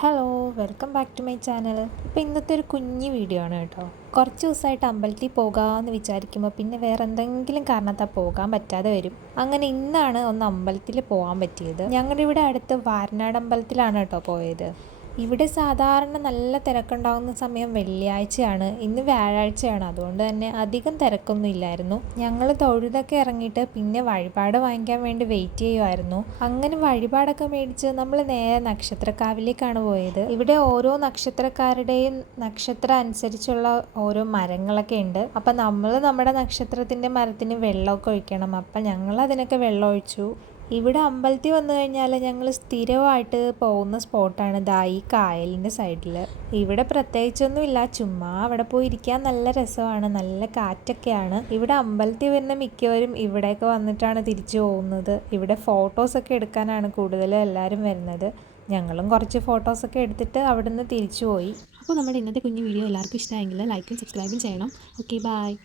Back to my channel ഇപ്പോൾ ഇന്നത്തെ ഒരു കുഞ്ഞു വീഡിയോ ആണ് കേട്ടോ. കുറച്ച് ദിവസമായിട്ട് അമ്പലത്തിൽ പോകാമെന്ന് വിചാരിക്കുമ്പോൾ പിന്നെ വേറെ എന്തെങ്കിലും കാരണത്താൽ പോകാൻ പറ്റാതെ വരും. അങ്ങനെ ഇന്നാണ് ഒന്ന് അമ്പലത്തിൽ പോകാൻ പറ്റിയത്. ഞങ്ങളുടെ ഇവിടെ അടുത്ത് വാരനാട് അമ്പലത്തിലാണ് കേട്ടോ പോയത്. ഇവിടെ സാധാരണ നല്ല തിരക്കുണ്ടാകുന്ന സമയം വെള്ളിയാഴ്ചയാണ്. ഇന്ന് വ്യാഴാഴ്ചയാണ്. അതുകൊണ്ട് തന്നെ അധികം തിരക്കൊന്നും ഇല്ലായിരുന്നു. ഞങ്ങൾ തൊഴുതൊക്കെ ഇറങ്ങിയിട്ട് പിന്നെ വഴിപാട് വാങ്ങിക്കാൻ വേണ്ടി വെയിറ്റ് ചെയ്യുമായിരുന്നു അങ്ങനെ വഴിപാടൊക്കെ മേടിച്ച് നമ്മൾ നേരെ നക്ഷത്രക്കാവിലേക്കാണ് പോയത്. ഇവിടെ ഓരോ നക്ഷത്രക്കാരുടെയും നക്ഷത്രം അനുസരിച്ചുള്ള ഓരോ മരങ്ങളൊക്കെ ഉണ്ട്. അപ്പം നമ്മൾ നമ്മുടെ നക്ഷത്രത്തിന്റെ മരത്തിന് വെള്ളമൊക്കെ ഒഴിക്കണം. അപ്പം ഞങ്ങൾ അതിനൊക്കെ വെള്ളം ഒഴിച്ചു. ഇവിടെ അമ്പലത്തിൽ വന്നു കഴിഞ്ഞാൽ ഞങ്ങൾ സ്ഥിരമായിട്ട് പോകുന്ന സ്പോട്ടാണ് ദാ ഈ കായലിന്റെ സൈഡിൽ. ഇവിടെ പ്രത്യേകിച്ചൊന്നുമില്ല ചുമ്മാ അവിടെ പോയി ഇരിക്കാൻ നല്ല രസമാണ് നല്ല കാറ്റൊക്കെയാണ്. ഇവിടെ അമ്പലത്തിൽ വരുന്ന മിക്കവരും ഇവിടെയൊക്കെ വന്നിട്ടാണ് തിരിച്ചു പോകുന്നത്. ഇവിടെ ഫോട്ടോസൊക്കെ എടുക്കാനാണ് കൂടുതലും എല്ലാവരും വരുന്നത്. ഞങ്ങളും കുറച്ച് ഫോട്ടോസൊക്കെ എടുത്തിട്ട് അവിടുന്ന് തിരിച്ചു പോയി. അപ്പോൾ നമ്മുടെ ഇന്നത്തെ കുഞ്ഞു വീഡിയോ എല്ലാവർക്കും ഇഷ്ടമായെങ്കിൽ ലൈക്കും സബ്സ്ക്രൈബും ചെയ്യണം. Okay bye